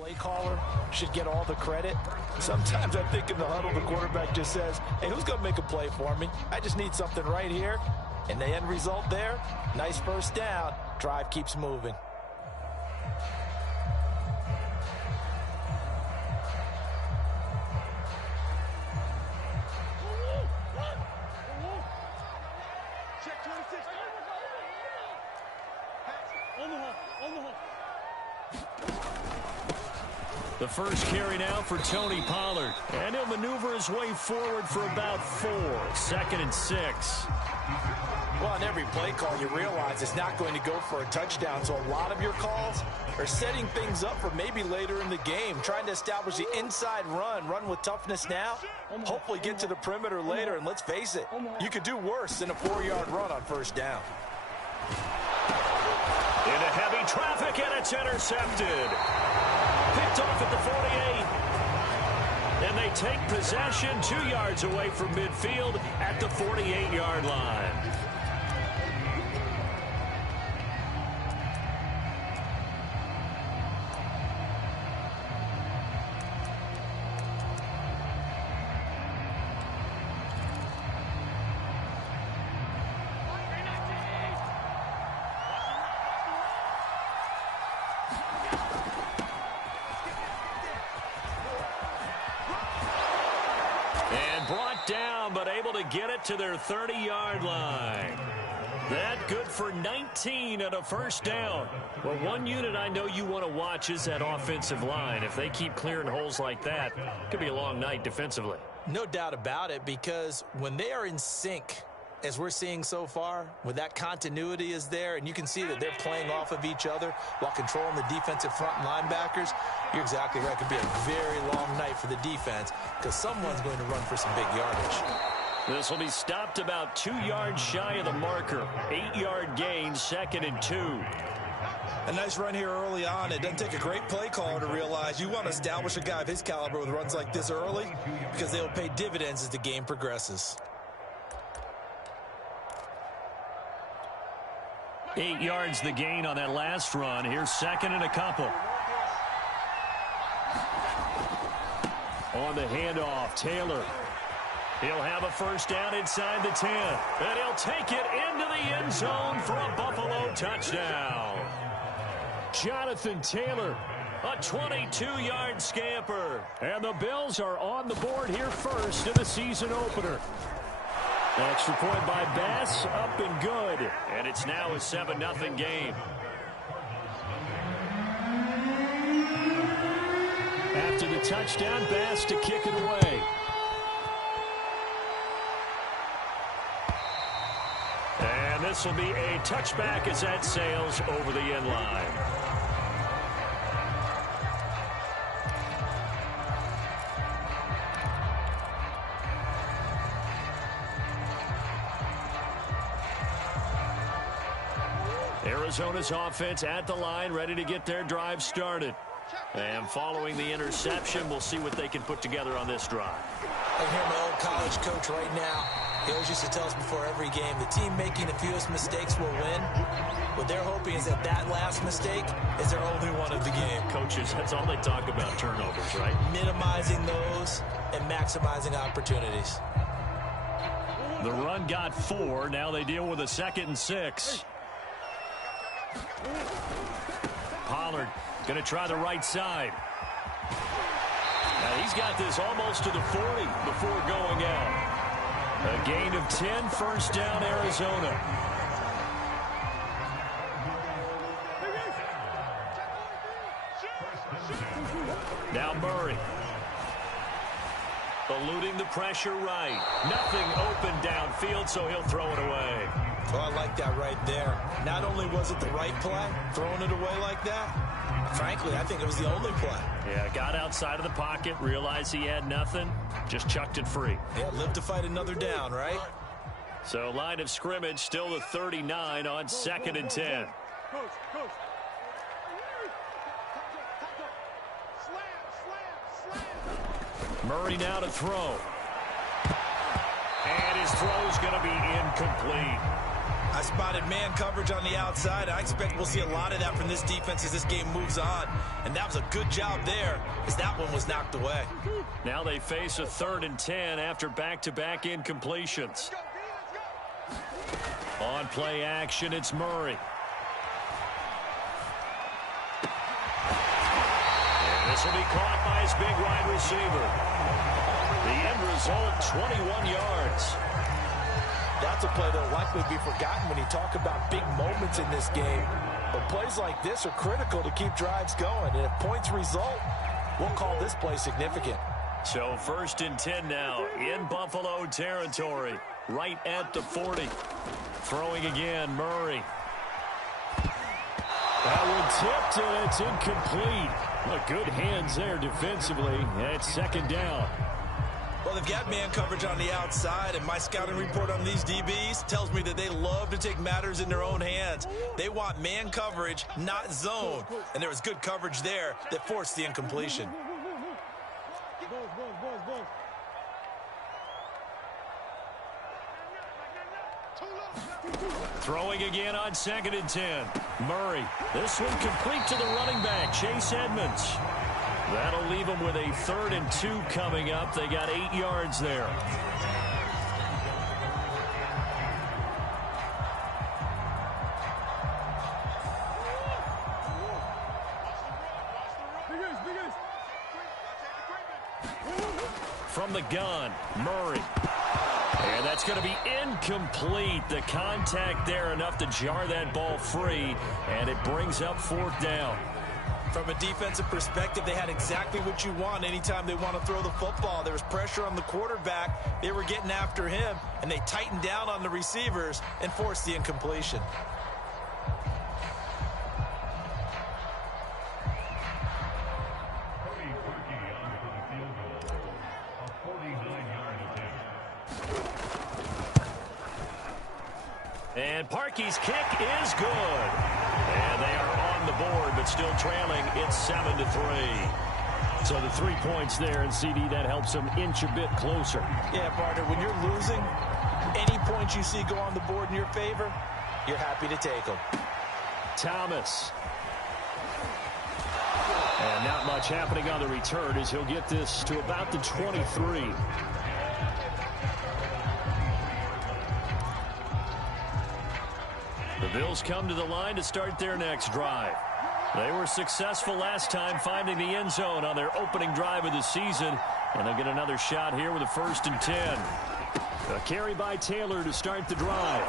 play caller should get all the credit. Sometimes I think in the huddle, the quarterback just says, hey, who's going to make a play for me? I just need something right here. And the end result there, nice first down. Drive keeps moving. The first carry now for Tony Pollard. And he'll maneuver his way forward for about 4. 2nd and 6. Well, on every play call, you realize it's not going to go for a touchdown. So a lot of your calls are setting things up for maybe later in the game, trying to establish the inside run with toughness now, hopefully get to the perimeter later. And let's face it, you could do worse than a 4-yard run on first down. Into heavy traffic, and it's intercepted. Picked off at the 48. And they take possession 2 yards away from midfield at the 48-yard line. Down, but able to get it to their 30-yard line. That good for 19 and a first down. Well, one unit I know you want to watch is that offensive line. If they keep clearing holes like that, it could be a long night defensively. No doubt about it, because when they are in sync, as we're seeing so far, when that continuity is there, and you can see that they're playing off of each other while controlling the defensive front linebackers, you're exactly right. It could be a very long night for the defense because someone's going to run for some big yardage. This will be stopped about 2 yards shy of the marker. 8-yard gain, 2nd and 2. A nice run here early on. It doesn't take a great play caller to realize you want to establish a guy of his caliber with runs like this early because they'll pay dividends as the game progresses. 8 yards the gain on that last run. Here's 2nd and a couple. On the handoff, Taylor. He'll have a first down inside the 10. And he'll take it into the end zone for a Buffalo touchdown. Jonathan Taylor, a 22-yard scamper. And the Bills are on the board here first in the season opener. Extra point by Bass, up and good. And it's now a 7-0 game. After the touchdown, Bass to kick it away. And this will be a touchback as that sails over the end line. Arizona's offense at the line, ready to get their drive started. And following the interception, we'll see what they can put together on this drive. I hear my old college coach right now. He always used to tell us before every game, the team making the fewest mistakes will win. What they're hoping is that that last mistake is their only one of the game. Coaches, that's all they talk about, turnovers, right? Minimizing those and maximizing opportunities. The run got 4. Now they deal with a 2nd and 6. Pollard going to try the right side. Now he's got this almost to the 40 before going out. A gain of 10, first down, Arizona. Now Murray. Eluding the pressure right. Nothing open downfield, so he'll throw it away. Well, I like that right there. Not only was it the right play, throwing it away like that, frankly, I think it was the only play. Yeah, got outside of the pocket, realized he had nothing, just chucked it free. Yeah, live to fight another down, right? So line of scrimmage still the 39 on 2nd and 10. Murray now to throw. And his throw's going to be incomplete. I spotted man coverage on the outside. I expect we'll see a lot of that from this defense as this game moves on. And that was a good job there as that one was knocked away. Now they face a 3rd and 10 after back-to-back incompletions. On play action, it's Murray. And this will be caught by his big wide receiver. The end result, 21 yards. That's a play that will likely be forgotten when you talk about big moments in this game. But plays like this are critical to keep drives going. And if points result, we'll call this play significant. So 1st and 10 now in Buffalo territory, right at the 40. Throwing again, Murray. That one tipped, and it's incomplete. Well, good hands there defensively. And it's 2nd down. Well, they've got man coverage on the outside, and my scouting report on these DBs tells me that they love to take matters in their own hands. They want man coverage, not zone. And there was good coverage there that forced the incompletion. Throwing again on 2nd and 10. Murray. This one complete to the running back, Chase Edmonds. That'll leave them with a 3rd and 2 coming up. They got 8 yards there. From the gun, Murray. And that's going to be incomplete. The contact there enough to jar that ball free, and it brings up 4th down. From a defensive perspective, they had exactly what you want anytime they want to throw the football. There was pressure on the quarterback. They were getting after him, and they tightened down on the receivers and forced the incompletion. And Parkey's kick is good. And they are on the board, but still trailing. It's 7-3. So the 3 points there, and CD, that helps them inch a bit closer. Yeah, partner, when you're losing, any points you see go on the board in your favor, you're happy to take them. Thomas. And not much happening on the return as he'll get this to about the 23. The Bills come to the line to start their next drive. They were successful last time finding the end zone on their opening drive of the season, and they'll get another shot here with a 1st and 10. A carry by Taylor to start the drive.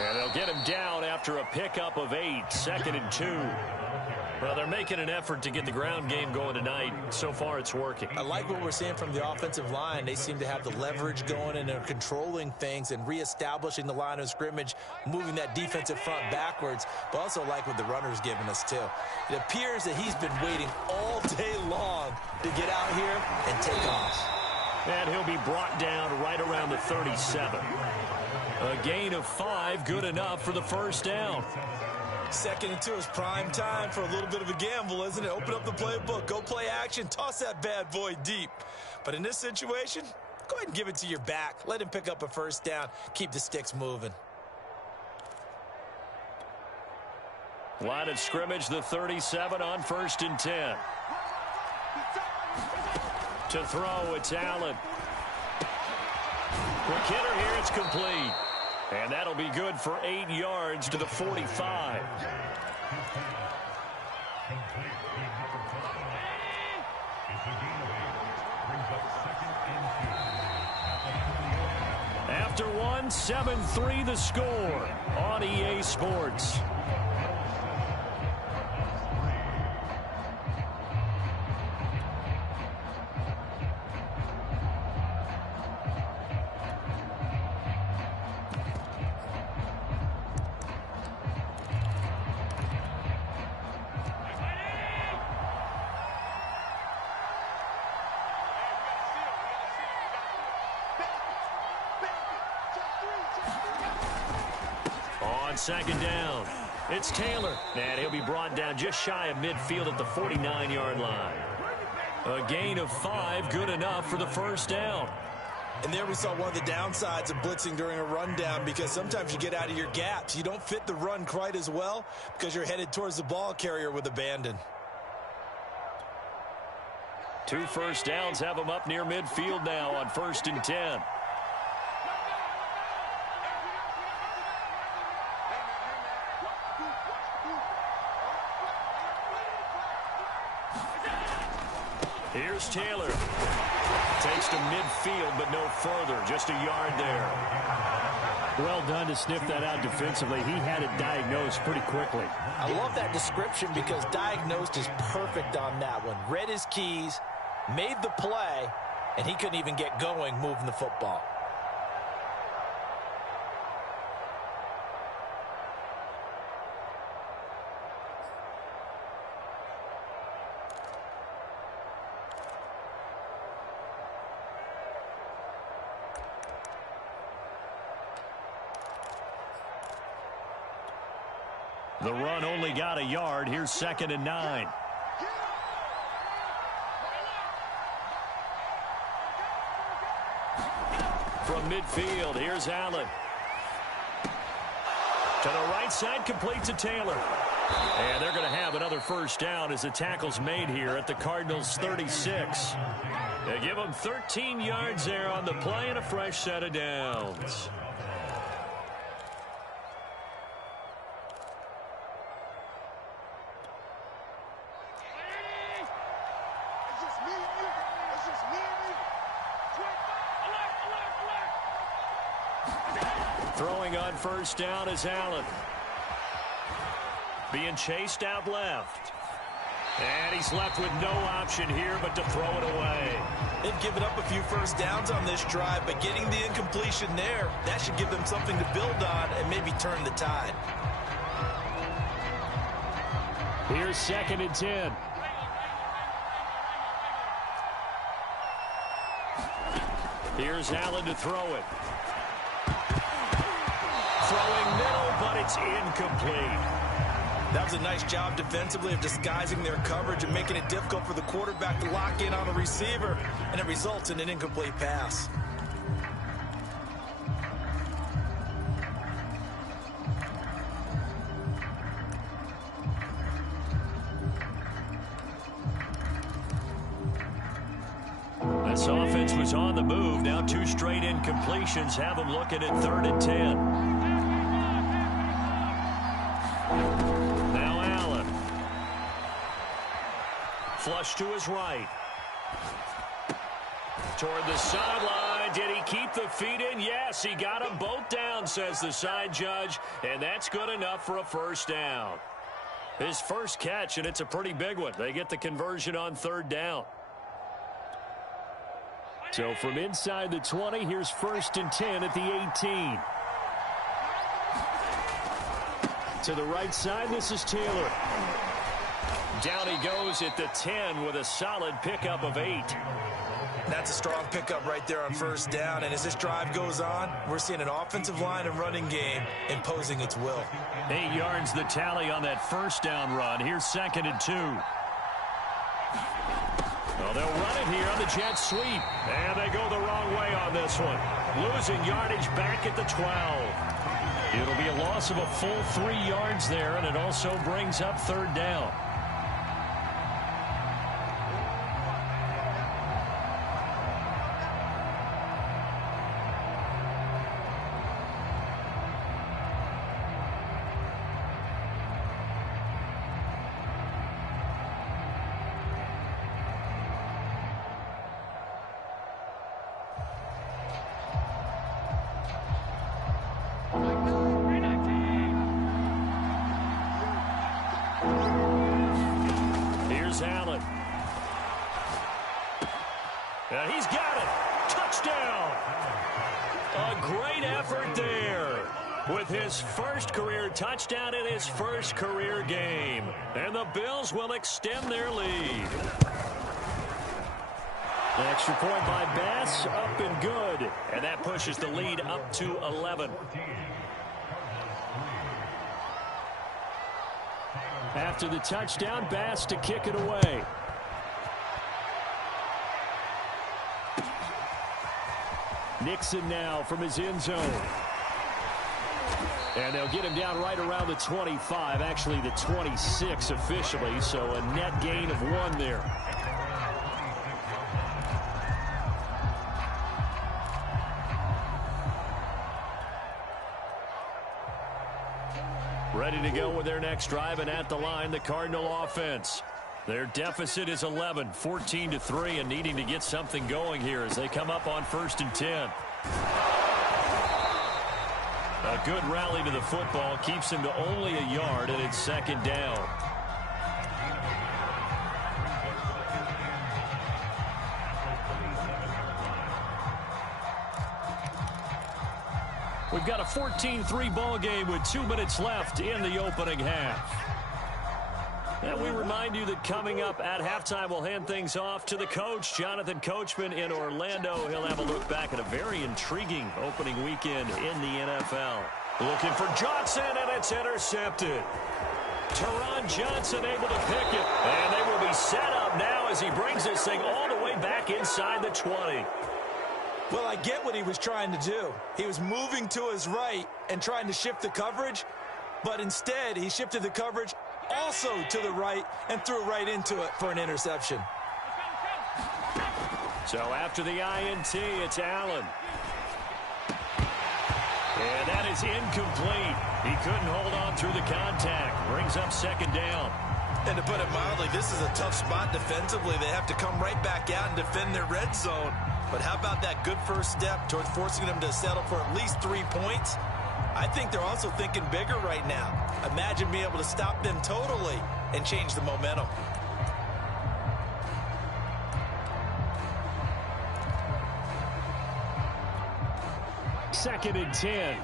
And they'll get him down after a pickup of 8, 2nd and 2. Well, they're making an effort to get the ground game going tonight. So far, it's working. I like what we're seeing from the offensive line. They seem to have the leverage going, and they're controlling things and reestablishing the line of scrimmage, moving that defensive front backwards, but also like what the runner's giving us, too. It appears that he's been waiting all day long to get out here and take off. And he'll be brought down right around the 37. A gain of 5, good enough for the 1st down. 2nd and 2 is prime time for a little bit of a gamble, isn't it? Open up the playbook, go play action, toss that bad boy deep. But in this situation, go ahead and give it to your back. Let him pick up a 1st down. Keep the sticks moving. Line of scrimmage, the 37 on 1st and 10. To throw, it's Allen. Quick hitter here, it's complete. And that'll be good for 8 yards to the 45. After one, 7-3 the score on EA Sports. On 2nd down, it's Taylor, and he'll be brought down just shy of midfield at the 49-yard line. A gain of 5, good enough for the 1st down. And there we saw one of the downsides of blitzing during a rundown, because sometimes you get out of your gaps. You don't fit the run quite as well because you're headed towards the ball carrier with abandon. 2 first downs have them up near midfield now on 1st and 10. Here's Taylor. Takes to midfield, but no further. Just a yard there. Well done to sniff that out defensively. He had it diagnosed pretty quickly. I love that description because diagnosed is perfect on that one. Read his keys, made the play, and he couldn't even get going moving the football. The run only got a yard. Here's 2nd and 9. From midfield, here's Allen. To the right side, complete to Taylor. And they're going to have another first down as the tackle's made here at the Cardinals' 36. They give them 13 yards there on the play and a fresh set of downs. Throwing on first down is Allen. Being chased out left. And he's left with no option here but to throw it away. They've given up a few first downs on this drive, but getting the incompletion there, that should give them something to build on and maybe turn the tide. Here's 2nd and 10. Here's Allen to throw it. Throwing middle, but it's incomplete. That was a nice job defensively of disguising their coverage and making it difficult for the quarterback to lock in on a receiver, and it results in an incomplete pass. This offense was on the move. Now 2 straight incompletions have them looking at 3rd and 10. Now Allen. Flush to his right. Toward the sideline. Did he keep the feet in? Yes, he got them both down, says the side judge. And that's good enough for a first down. His first catch, and it's a pretty big one. They get the conversion on 3rd down. So from inside the 20, here's 1st and 10 at the 18. To the right side, this is Taylor. Down he goes at the 10 with a solid pickup of 8. That's a strong pickup right there on first down, and as this drive goes on, we're seeing an offensive line and running game imposing its will. 8 yards the tally on that first down run. Here's 2nd and 2. Well, they'll run it here on the jet sweep. And they go the wrong way on this one. Losing yardage back at the 12. It'll be a loss of a full 3 yards there, and it also brings up 3rd down. Allen. And he's got it. Touchdown. A great effort there with his first career touchdown in his first career game. And the Bills will extend their lead. An extra point by Bass, up and good. And that pushes the lead up to 11. After the touchdown, Bass to kick it away. Nixon now from his end zone. And they'll get him down right around the 25, actually the 26 officially, so a net gain of 1 there. Ready to go with their next drive, and at the line, the Cardinal offense. Their deficit is 11, 14-3, and needing to get something going here as they come up on 1st and 10. A good rally to the football keeps him to only a yard, and it's 2nd down. We've got a 14-3 ball game with 2 minutes left in the opening half. And we remind you that coming up at halftime, we'll hand things off to the coach, Jonathan Coachman in Orlando. He'll have a look back at a very intriguing opening weekend in the NFL. Looking for Johnson, and it's intercepted. Teron Johnson able to pick it. And they will be set up now as he brings this thing all the way back inside the 20. Well, I get what he was trying to do. He was moving to his right and trying to shift the coverage, but instead he shifted the coverage also to the right and threw right into it for an interception. So after the INT, it's Allen. And that is incomplete. He couldn't hold on through the contact. Brings up 2nd down. And to put it mildly, this is a tough spot defensively. They have to come right back out and defend their red zone. But how about that good first step towards forcing them to settle for at least 3 points? I think they're also thinking bigger right now. Imagine being able to stop them totally and change the momentum. Second and 10.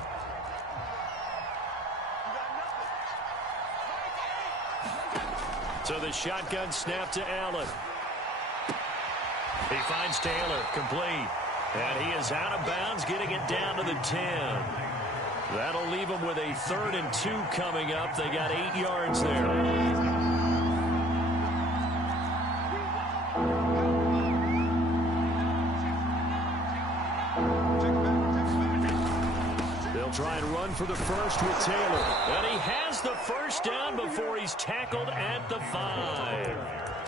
So the shotgun snap to Allen. He finds Taylor, complete. And he is out of bounds, getting it down to the 10. That'll leave them with a 3rd and 2 coming up. They got 8 yards there. They'll try and run for the first with Taylor. And he has the first down before he's tackled at the 5.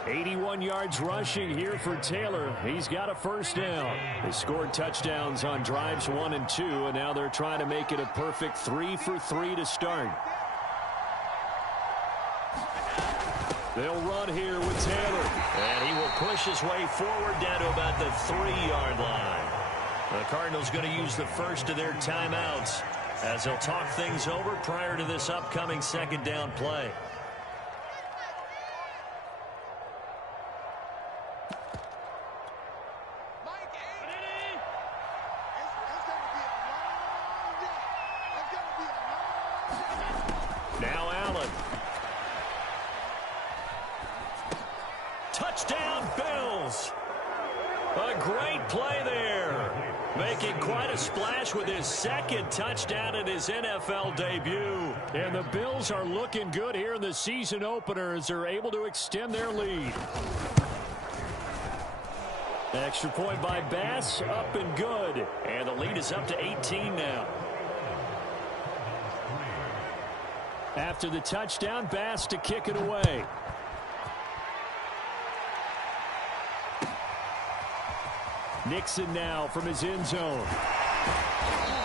81 yards rushing here for Taylor. He's got a first down. They scored touchdowns on drives 1 and 2, and now they're trying to make it a perfect 3 for 3 to start. They'll run here with Taylor, and he will push his way forward down to about the 3-yard line. The Cardinals going to use the first of their timeouts as they'll talk things over prior to this upcoming 2nd down play. Now Allen. Touchdown, Bills. A great play there. Making quite a splash with his 2nd touchdown in his NFL debut. And the Bills are looking good here in the season opener as they're able to extend their lead. Extra point by Bass, up and good. And the lead is up to 18 now. After the touchdown, Bass to kick it away. Nixon now from his end zone.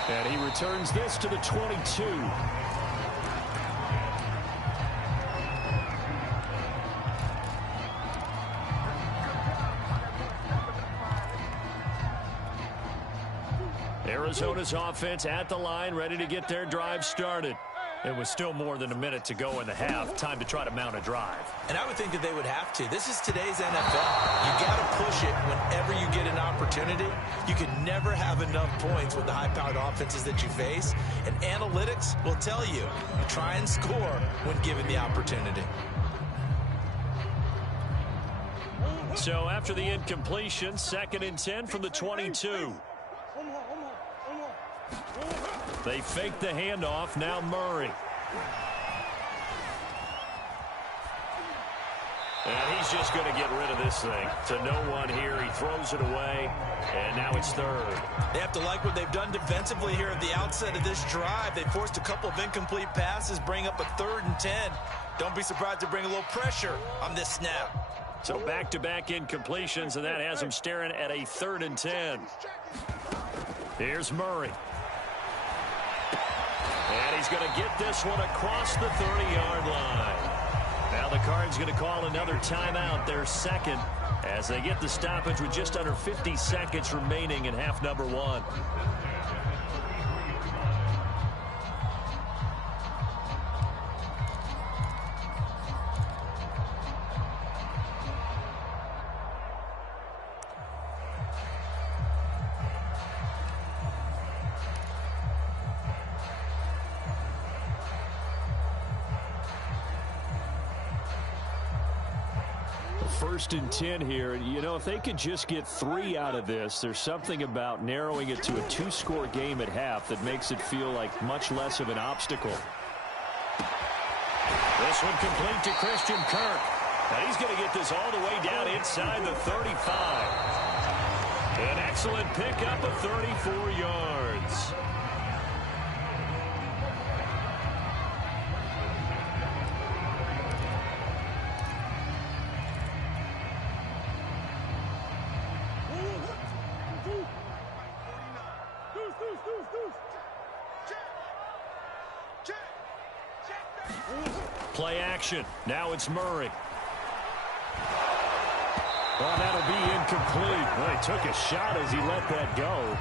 And he returns this to the 22. Arizona's offense at the line, ready to get their drive started. It was still more than a minute to go in the half. Time to try to mount a drive. And I would think that they would have to. This is today's NFL. You got to push it whenever you get an opportunity. You can never have enough points with the high-powered offenses that you face. And analytics will tell you, try and score when given the opportunity. So after the incompletion, 2nd and 10 from the 22. They fake the handoff. Now Murray. And he's just going to get rid of this thing. To no one here. He throws it away, and now it's third. They have to like what they've done defensively here at the outset of this drive. They forced a couple of incomplete passes, bring up a 3rd and 10. Don't be surprised to bring a little pressure on this snap. So back-to-back incompletions, and that has him staring at a 3rd and 10. Here's Murray. And he's going to get this one across the 30-yard line. Now the Cards going to call another timeout, their second, as they get the stoppage with just under 50 seconds remaining in half number 1. First and 10 here. You know, if they could just get 3 out of this, there's something about narrowing it to a 2-score game at half that makes it feel like much less of an obstacle. This one complete to Christian Kirk. Now he's going to get this all the way down inside the 35. An excellent pickup of 34 yards. Play action. Now it's Murray. Well, that'll be incomplete. Well, he took a shot as he let that go.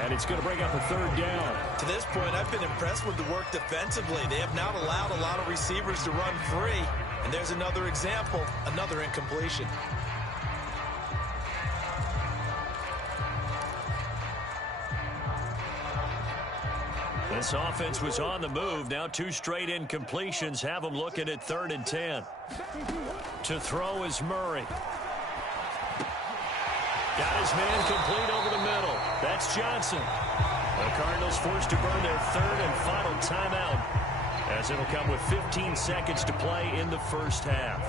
And it's going to bring up a 3rd down. To this point, I've been impressed with the work defensively. They have not allowed a lot of receivers to run free. And there's another example, another incompletion. This offense was on the move. Now 2 straight incompletions have them looking at 3rd and 10. To throw is Murray. Got his man complete over the middle. That's Johnson. The Cardinals forced to burn their 3rd and final timeout, as it'll come with 15 seconds to play in the first half.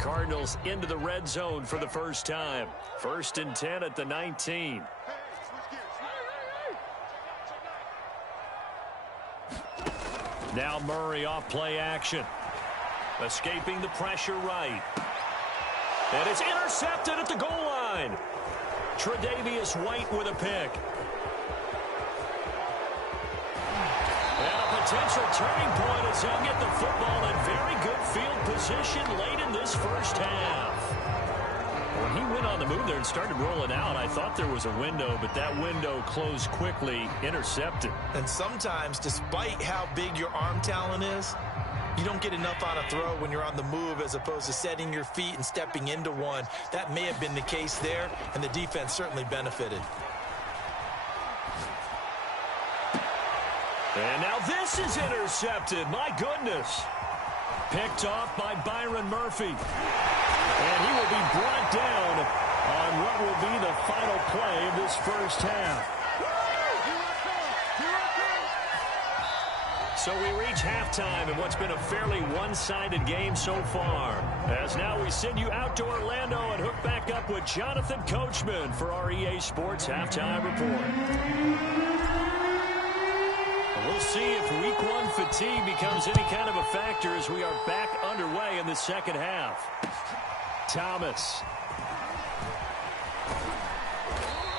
Cardinals into the red zone for the first time. 1st and 10 at the 19. Now Murray off play action. Escaping the pressure right. And it's intercepted at the goal line. Tre'Davious White with a pick. And a potential turning point as he'll get the football in very good field position late in this first half. When he went on the move there and started rolling out, I thought there was a window, but that window closed quickly, intercepted. And sometimes, despite how big your arm talent is, you don't get enough on a throw when you're on the move as opposed to setting your feet and stepping into one. That may have been the case there, and the defense certainly benefited. And now this is intercepted. My goodness. Picked off by Byron Murphy. And he will be brought down on what will be the final play of this first half. So we reach halftime in what's been a fairly one-sided game so far. As now we send you out to Orlando and hook back up with Jonathan Coachman for our EA Sports Halftime Report. We'll see if week one fatigue becomes any kind of a factor as we are back underway in the second half. Thomas.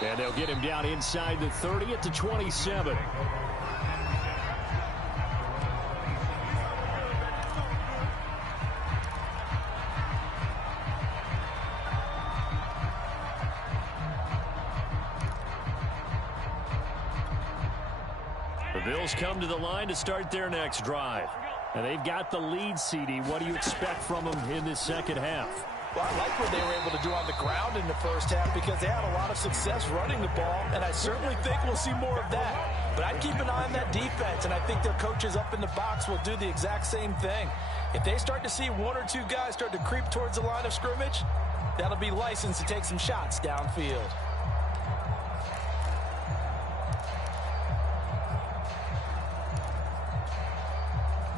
And they'll get him down inside the 30 at the 27. The Bills come to the line to start their next drive. And they've got the lead, CD. What do you expect from them in this second half? Well, I like what they were able to do on the ground in the first half because they had a lot of success running the ball, and I certainly think we'll see more of that. But I'd keep an eye on that defense, and I think their coaches up in the box will do the exact same thing. If they start to see one or two guys start to creep towards the line of scrimmage, that'll be licensed to take some shots downfield.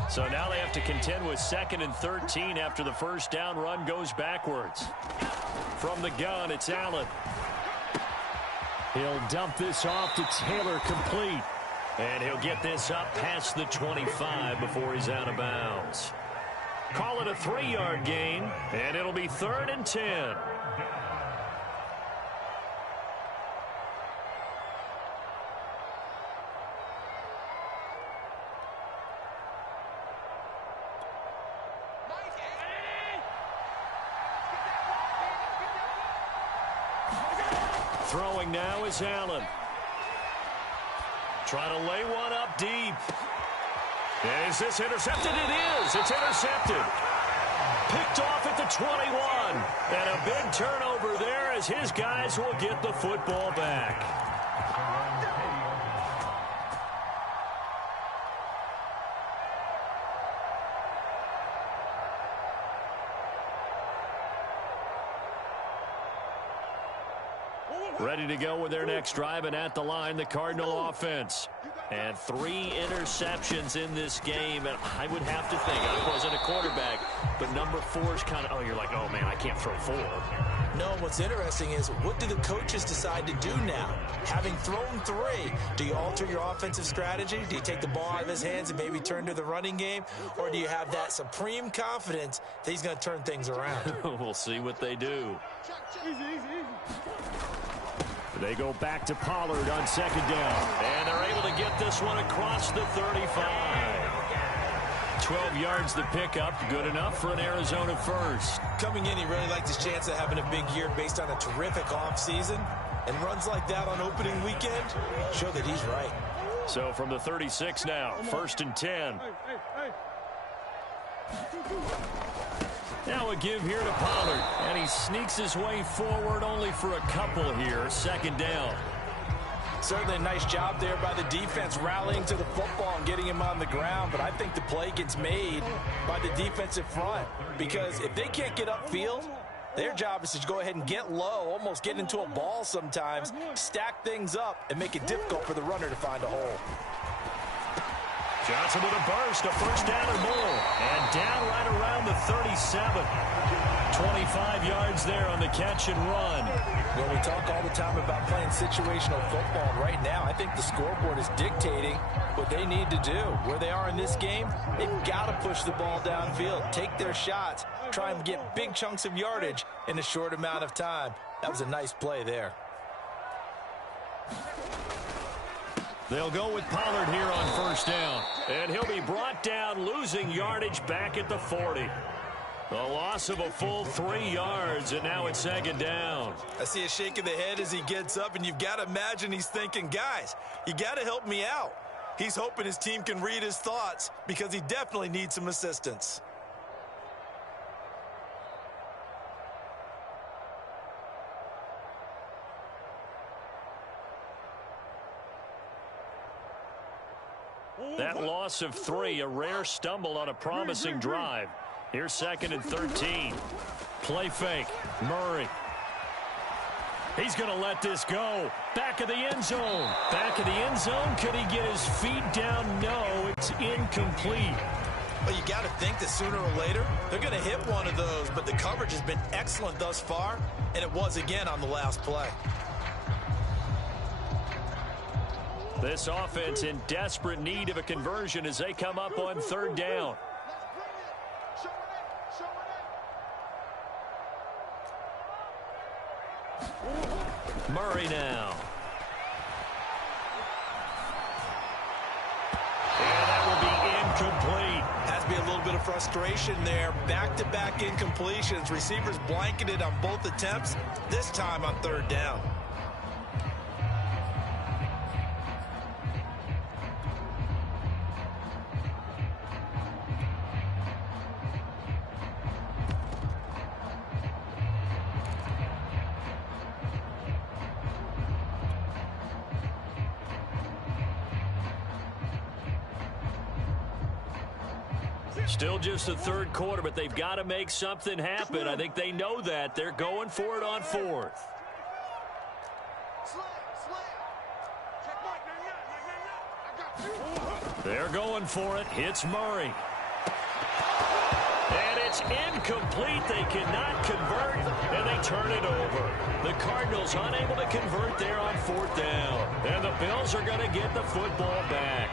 So now they have to contend with 2nd and 13 after the first down run goes backwards. From the gun, it's Allen. He'll dump this off to Taylor, complete. And he'll get this up past the 25 before he's out of bounds. Call it a 3-yard gain, and it'll be 3rd and 10. Throwing now is Allen. Trying to lay one up deep. And is this intercepted? It is. It's intercepted. Picked off at the 21. And a big turnover there as his guys will get the football back. Ready to go with their next drive, and at the line, the Cardinal offense. And 3 interceptions in this game, and I would have to think, I wasn't a quarterback, but number 4 is kind of, oh, you're like, oh, man, I can't throw 4. No, what's interesting is, what do the coaches decide to do now? Having thrown 3, do you alter your offensive strategy? Do you take the ball out of his hands and maybe turn to the running game? Or do you have that supreme confidence that he's going to turn things around? We'll see what they do. They go back to Pollard on 2nd down. And they're able to get this one across the 35. 12 yards the pickup. Good enough for an Arizona first. Coming in, he really liked his chance of having a big year based on a terrific offseason. And runs like that on opening weekend show that he's right. So from the 36 now, 1st and 10. Now a give here to Pollard, and he sneaks his way forward only for a couple here. 2nd down. Certainly a nice job there by the defense rallying to the football and getting him on the ground, but I think the play gets made by the defensive front because if they can't get upfield, their job is to go ahead and get low, almost get into a ball sometimes, stack things up, and make it difficult for the runner to find a hole. Johnson with a burst, a first down or more, and down right around the 37. 25 yards there on the catch and run. Well, we talk all the time about playing situational football, and right now I think the scoreboard is dictating what they need to do. Where they are in this game, they've got to push the ball downfield, take their shots, try and get big chunks of yardage in a short amount of time. That was a nice play there. They'll go with Pollard here on 1st down. And he'll be brought down, losing yardage back at the 40. A loss of a full 3 yards, and now it's 2nd down. I see a shake of the head as he gets up, and you've got to imagine he's thinking, guys, you got to help me out. He's hoping his team can read his thoughts because he definitely needs some assistance. That loss of 3, a rare stumble on a promising drive. Here's 2nd and 13. Play fake. Murray. He's going to let this go. Back of the end zone. Back of the end zone. Could he get his feet down? No, it's incomplete. Well, you got to think that sooner or later they're going to hit one of those, but the coverage has been excellent thus far, and it was again on the last play. This offense in desperate need of a conversion as they come up on 3rd down. Murray now. And that will be incomplete. Has to be a little bit of frustration there. Back-to-back incompletions. Receivers blanketed on both attempts, this time on 3rd down. Still just the third quarter, but they've got to make something happen. I think they know that. They're going for it on fourth. They're going for it. Hits Murray. And it's incomplete. They cannot convert, and they turn it over. The Cardinals unable to convert there on fourth down. And the Bills are going to get the football back.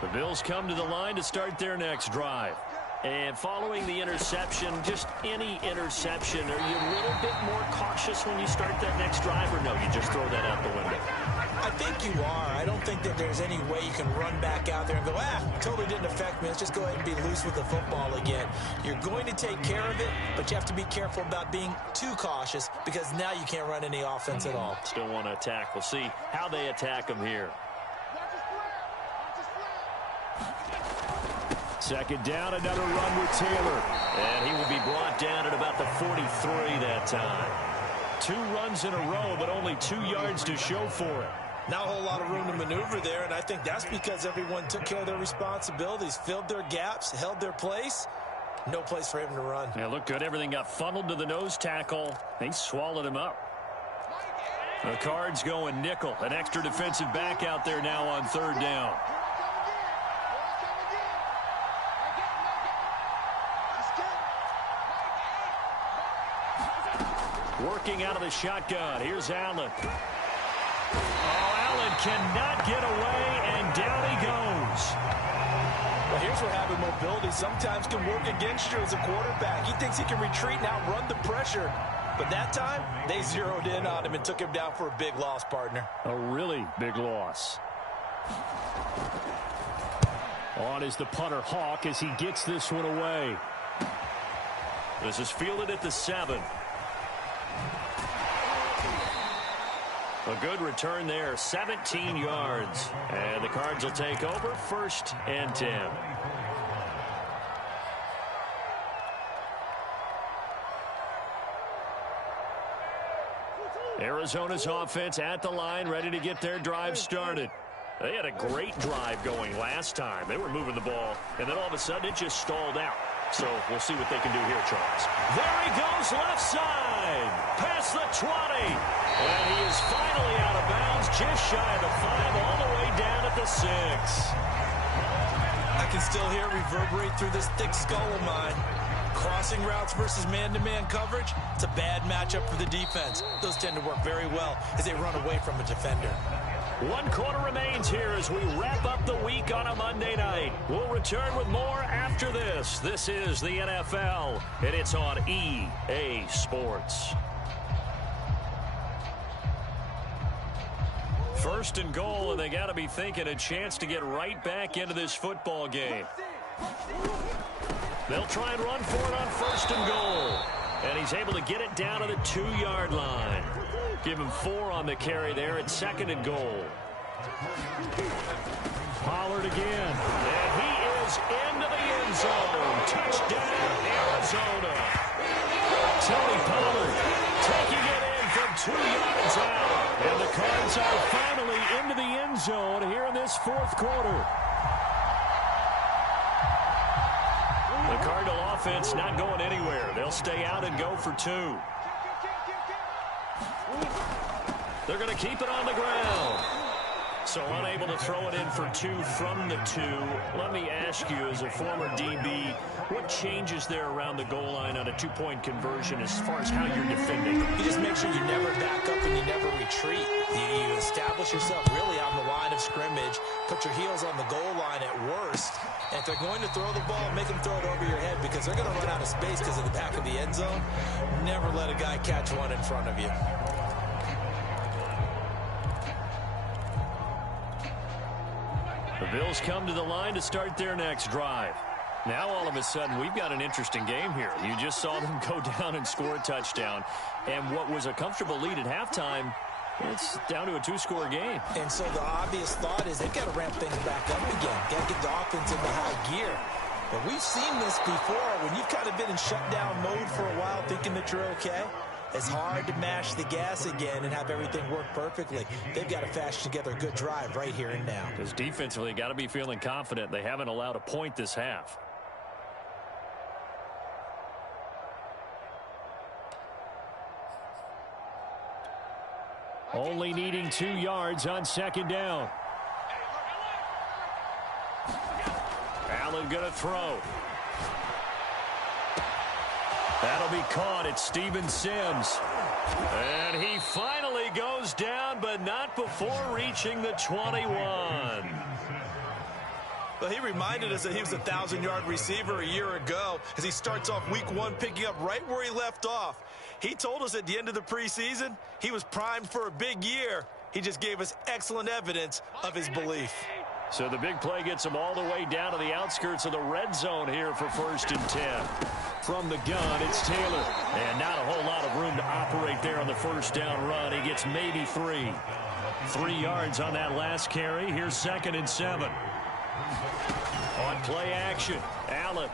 The Bills come to the line to start their next drive. And following the interception, just any interception, are you a little bit more cautious when you start that next drive, or no, you just throw that out the window? I think you are. I don't think that there's any way you can run back out there and go, totally didn't affect me. Let's just go ahead and be loose with the football again. You're going to take care of it, but you have to be careful about being too cautious because now you can't run any offense at all. Still want to attack. We'll see how they attack them here. Second down, another run with Taylor. And he will be brought down at about the 43 that time. 2 runs in a row, but only 2 yards to show for it. Not a whole lot of room to maneuver there, and I think that's because everyone took care of their responsibilities, filled their gaps, held their place. No place for him to run. Yeah, looked good. Everything got funneled to the nose tackle. They swallowed him up. The Cards going nickel. An extra defensive back out there now on third down. Working out of the shotgun. Here's Allen. Allen cannot get away, and down he goes. Well, here's where having mobility sometimes can work against you as a quarterback. He thinks he can retreat and outrun the pressure. But that time, they zeroed in on him and took him down for a big loss, partner. A really big loss. On is the punter, Hawk, as he gets this one away. This is fielded at the 7. A good return there, 17 yards. And the Cards will take over, 1st and 10. Arizona's offense at the line, ready to get their drive started. They had a great drive going last time. They were moving the ball, and then all of a sudden it just stalled out. So we'll see what they can do here, Charles. There he goes, left side, past the 20. And he is finally out of bounds, just shy of the 5, all the way down at the 6. I can still hear it reverberate through this thick skull of mine. Crossing routes versus man-to-man coverage, it's a bad matchup for the defense. Those tend to work very well as they run away from a defender. 1 quarter remains here as we wrap up the week on a Monday night. We'll return with more after this. This is the NFL, and it's on EA Sports. 1st and goal, and they got to be thinking a chance to get right back into this football game. They'll try and run for it on 1st and goal. And he's able to get it down to the 2-yard line. Give him 4 on the carry there at 2nd and goal. Pollard again. And he is into the end zone. Touchdown, Arizona. Tony Pollard Taking it in from 2 yards out. And the Cards are finally into the end zone here in this 4th quarter. The Cardinal offense not going anywhere. They'll stay out and go for 2. They're going to keep it on the ground. So unable to throw it in for 2 from the 2. Let me ask you, as a former DB, what changes there around the goal line on a 2-point conversion as far as how you're defending? You just make sure you never back up and you never retreat. You establish yourself really on the line of scrimmage, put your heels on the goal line at worst, and if they're going to throw the ball, make them throw it over your head because they're going to run out of space because of the back of the end zone. Never let a guy catch one in front of you. The Bills come to the line to start their next drive. Now all of a sudden we've got an interesting game here. You just saw them go down and score a touchdown. And what was a comfortable lead at halftime, it's down to a 2-score game. And so the obvious thought is they've got to ramp things back up again. Got to get the offense into high gear. But we've seen this before when you've kind of been in shutdown mode for a while thinking that you're okay. It's hard to mash the gas again and have everything work perfectly. They've got to fashion together a good drive right here and now. Because defensively, got to be feeling confident. They haven't allowed a point this half. Only needing 2 yards on second down. Allen going to throw. That'll be caught. It's Steven Sims. And he finally goes down, but not before reaching the 21. Well, he reminded us that he was a 1,000-yard receiver a year ago as he starts off week 1 picking up right where he left off. He told us at the end of the preseason he was primed for a big year. He just gave us excellent evidence of his belief. So the big play gets him all the way down to the outskirts of the red zone here for 1st and 10. From the gun, it's Taylor. And not a whole lot of room to operate there on the 1st down run. He gets maybe 3. 3 yards on that last carry. Here's 2nd and 7. On play action, Allen.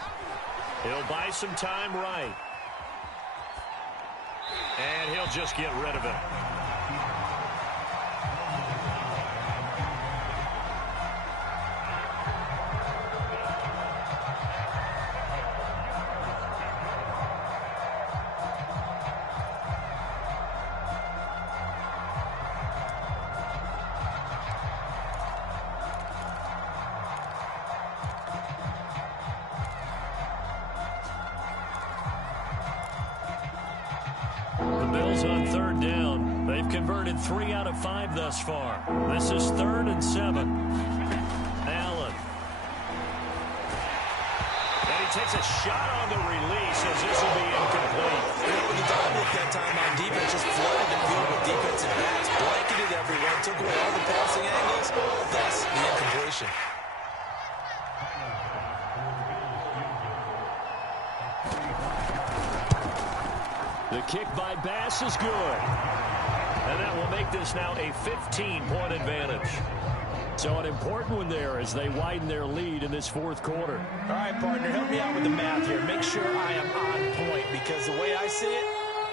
He'll buy some time right. And he'll just get rid of it. On 3rd down. They've converted 3 out of 5 thus far. This is 3rd and 7. Allen. And he takes a shot on the release as this will be incomplete. When the dog looked that time on defense, just flooded the field with defensive backs, blanketed everyone, took away all the passing angles, thus the incompletion. The kick by Bass is good. And that will make this now a 15-point advantage. So an important one there as they widen their lead in this 4th quarter. All right, partner, help me out with the math here. Make sure I am on point because the way I see it,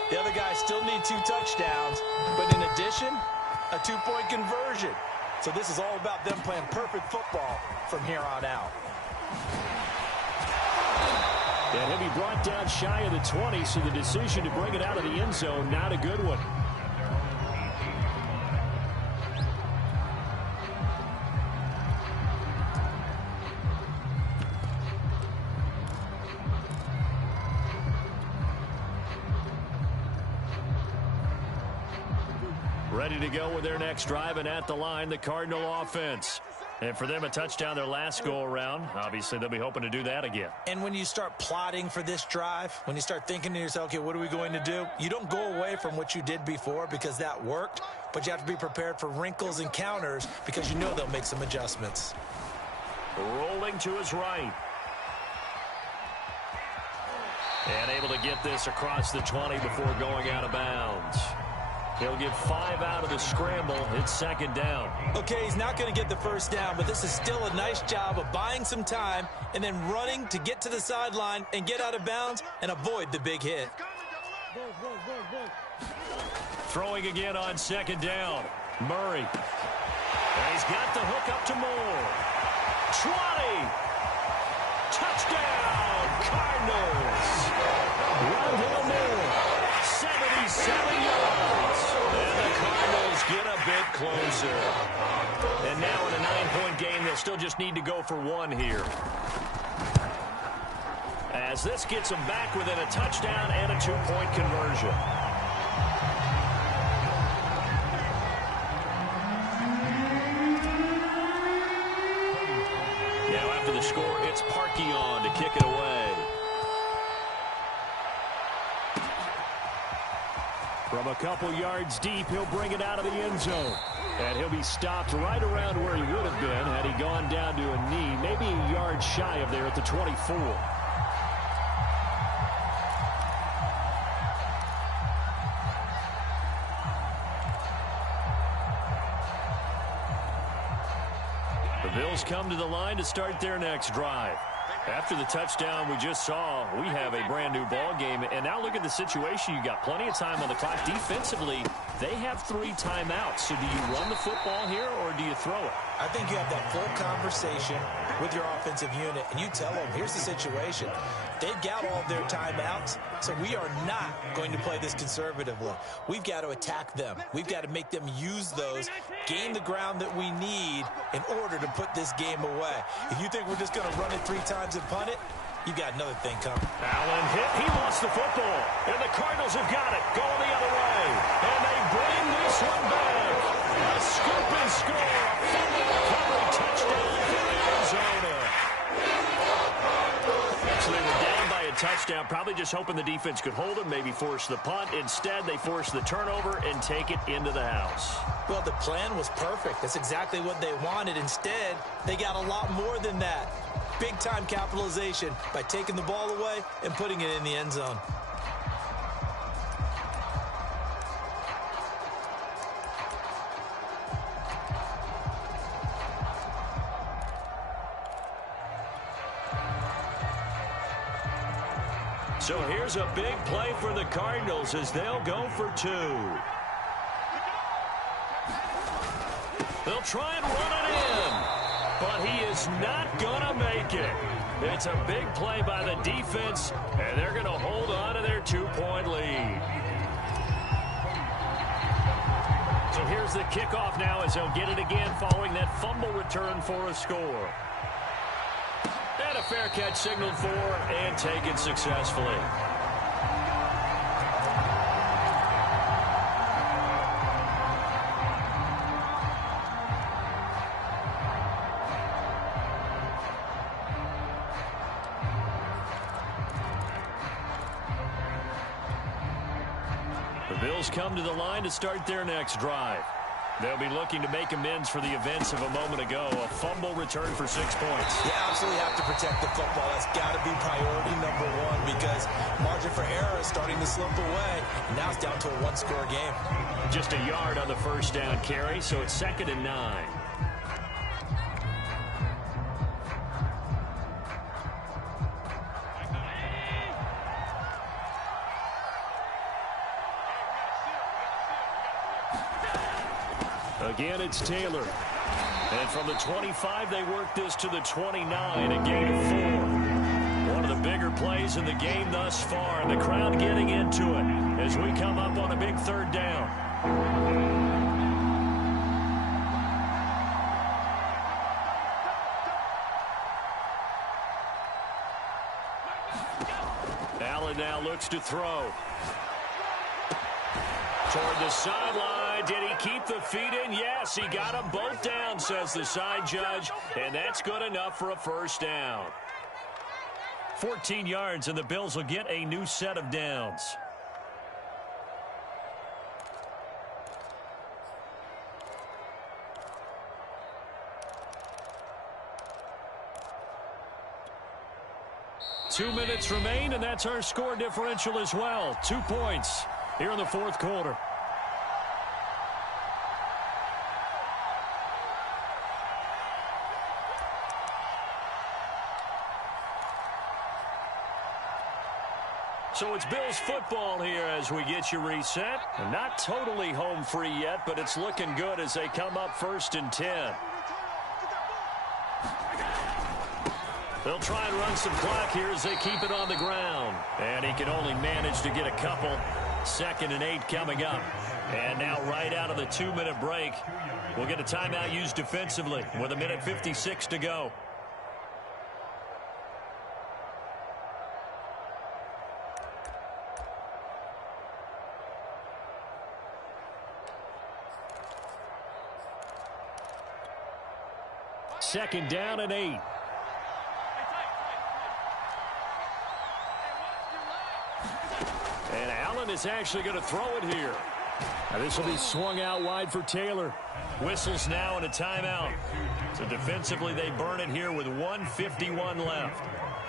the other guys still need 2 touchdowns, but in addition, a 2-point conversion. So this is all about them playing perfect football from here on out. And he'll be brought down shy of the 20, so the decision to bring it out of the end zone, not a good one. Ready to go with their next drive, and at the line, the Cardinal offense. And for them, a touchdown their last go-around. Obviously, they'll be hoping to do that again. And when you start plotting for this drive, when you start thinking to yourself, okay, what are we going to do? You don't go away from what you did before because that worked, but you have to be prepared for wrinkles and counters because you know they'll make some adjustments. Rolling to his right. And able to get this across the 20 before going out of bounds. He'll get 5 out of the scramble. It's 2nd down. Okay, he's not going to get the 1st down, but this is still a nice job of buying some time and then running to get to the sideline and get out of bounds and avoid the big hit. Throwing again on 2nd down. Murray. And he's got the hook up to Moore. 20. Touchdown, Cardinals. Rondale Moore. 77 yards. And the Cardinals get a bit closer. And now in a 9-point game, they'll still just need to go for 1 here. As this gets them back within a touchdown and a 2-point conversion. Now after the score, it's Parkion to kick it away. From a couple yards deep, he'll bring it out of the end zone. And he'll be stopped right around where he would have been had he gone down to a knee, maybe a yard shy of there at the 24. The Bills come to the line to start their next drive. After the touchdown we just saw, we have a brand new ball game. And now look at the situation. You got plenty of time on the clock. Defensively, they have 3 timeouts. So do you run the football here or do you throw it? I think you have that full conversation with your offensive unit, and you tell them, here's the situation. They've got all of their timeouts, so we are not going to play this conservatively. We've got to attack them. We've got to make them use those, gain the ground that we need in order to put this game away. If you think we're just going to run it 3 times and punt it, you've got another thing coming. Allen hit. He wants the football. And the Cardinals have got it. Going the other way. And they bring this one back. A scoop and score. A fumble recovery touchdown for Arizona. So they were down by a touchdown, probably just hoping the defense could hold them, maybe force the punt. Instead, they force the turnover and take it into the house. Well, the plan was perfect. That's exactly what they wanted. Instead, they got a lot more than that. Big-time capitalization by taking the ball away and putting it in the end zone. So here's a big play for the Cardinals as they'll go for 2. They'll try and run it in, but he is not going to make it. It's a big play by the defense, and they're going to hold on to their 2-point lead. So here's the kickoff now as they'll get it again following that fumble return for a score. And a fair catch signaled for and taken successfully. The Bills come to the line to start their next drive. They'll be looking to make amends for the events of a moment ago. A fumble return for 6 points. You absolutely have to protect the football. That's got to be priority number 1 because margin for error is starting to slip away. And now it's down to a 1-score game. Just a yard on the first down carry, so it's 2nd and 9. Again, it's Taylor. And from the 25, they work this to the 29, a gain of 4. One of the bigger plays in the game thus far, and the crowd getting into it as we come up on a big 3rd down. Allen now looks to throw. Toward the sideline. Did he keep the feet in? Yes, he got them both down, says the side judge. And that's good enough for a first down. 14 yards, and the Bills will get a new set of downs. Two minutes remain, and that's our score differential as well. 2 points here in the 4th quarter. So it's Bills football here as we get you reset. Not totally home free yet, but it's looking good as they come up 1st and 10. They'll try and run some clock here as they keep it on the ground. And he can only manage to get a couple. 2nd and 8 coming up. And now right out of the 2-minute break, we'll get a timeout used defensively with 1:56 to go. Second down and 8. And Allen is actually going to throw it here. Now this will be swung out wide for Taylor. Whistles now and a timeout. So defensively they burn it here with 1:51 left.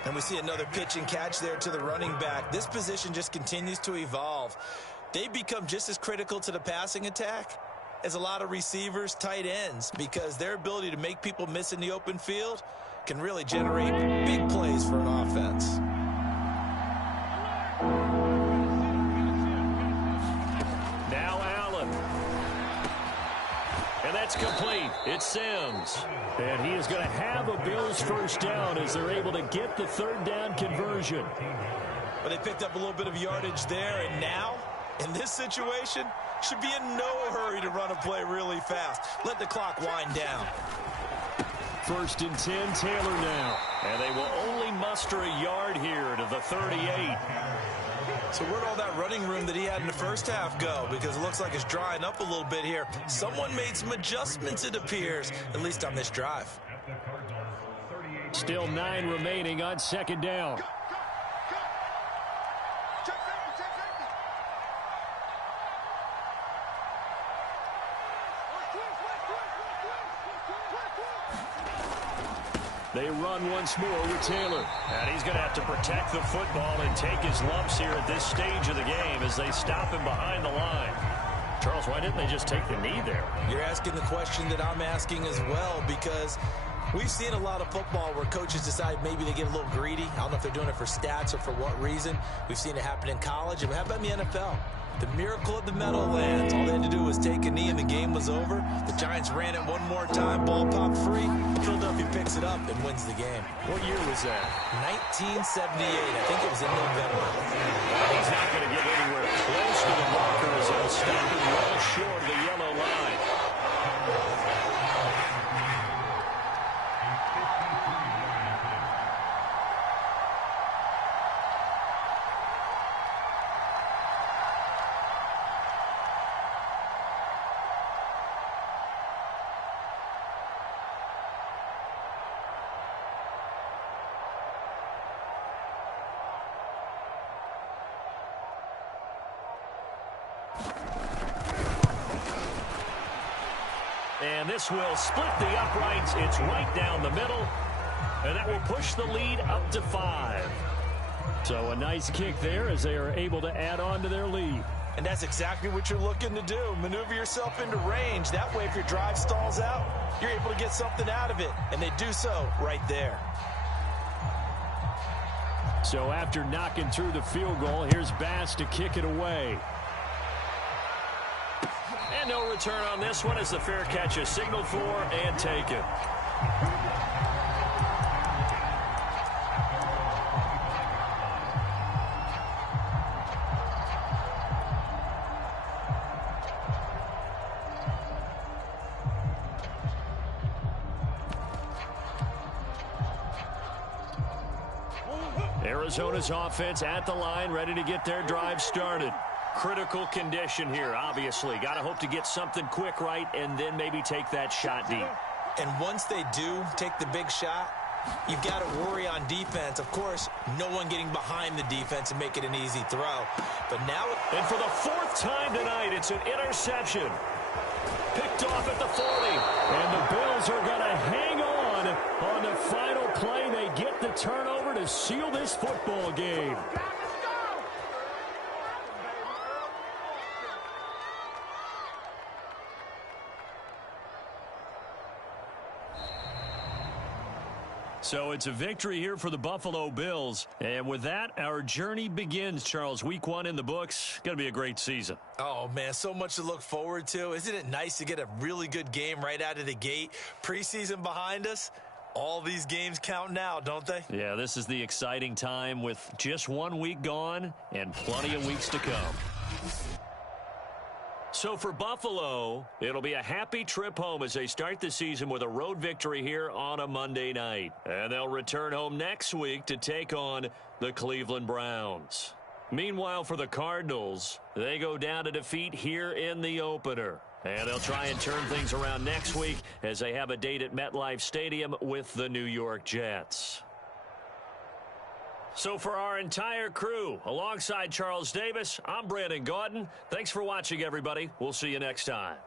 And we see another pitch and catch there to the running back. This position just continues to evolve. They become just as critical to the passing attack as a lot of receivers, tight ends, because their ability to make people miss in the open field can really generate big plays for an offense. Now Allen. And that's It's complete. It's Sims. And he is going to have a Bills first down as they're able to get the third down conversion. But they picked up a little bit of yardage there, and now, in this situation, should be in no hurry to run a play really fast. Let the clock wind down. 1st and 10, Taylor now. And they will only muster a yard here to the 38. So where'd all that running room that he had in the first half go? Because it looks like it's drying up a little bit here. Someone made some adjustments, it appears, at least on this drive. Still 9 remaining on 2nd down. They run once more with Taylor. And he's going to have to protect the football and take his lumps here at this stage of the game as they stop him behind the line. Charles, why didn't they just take the knee there? You're asking the question that I'm asking as well, because we've seen a lot of football where coaches decide maybe they get a little greedy. I don't know if they're doing it for stats or for what reason. We've seen it happen in college. And how about in the NFL? The miracle of the Meadowlands. All they had to do was take a knee and the game was over. The Giants ran it one more time. Ball popped free. Philadelphia picks it up and wins the game. What year was that? 1978. I think it was in November. He's not going to get anywhere close to the marker as he'll stop him well short of the yellow line. And this will split the uprights. It's right down the middle. And that will push the lead up to 5. So a nice kick there as they are able to add on to their lead. And that's exactly what you're looking to do. Maneuver yourself into range. That way, if your drive stalls out, you're able to get something out of it. And they do so right there. So after knocking through the field goal, here's Bass to kick it away. And no return on this one as the fair catch is signaled for and taken. Arizona's offense at the line, ready to get their drive started. Critical condition here, obviously. Got to hope to get something quick right and then maybe take that shot deep. And once they do take the big shot, you've got to worry on defense. Of course, no one getting behind the defense and make it an easy throw. But now... And for the 4th time tonight, it's an interception. Picked off at the 40. And the Bills are going to hang on the final play. They get the turnover to seal this football game. So it's a victory here for the Buffalo Bills. And with that, our journey begins, Charles. Week 1 in the books. Going to be a great season. Oh, man, so much to look forward to. Isn't it nice to get a really good game right out of the gate? Preseason behind us. All these games count now, don't they? Yeah, this is the exciting time with just 1 week gone and plenty of weeks to come. So for Buffalo, it'll be a happy trip home as they start the season with a road victory here on a Monday night. And they'll return home next week to take on the Cleveland Browns. Meanwhile, for the Cardinals, they go down to defeat here in the opener. And they'll try and turn things around next week as they have a date at MetLife Stadium with the New York Jets. So for our entire crew, alongside Charles Davis, I'm Brandon Gaudin. Thanks for watching, everybody. We'll see you next time.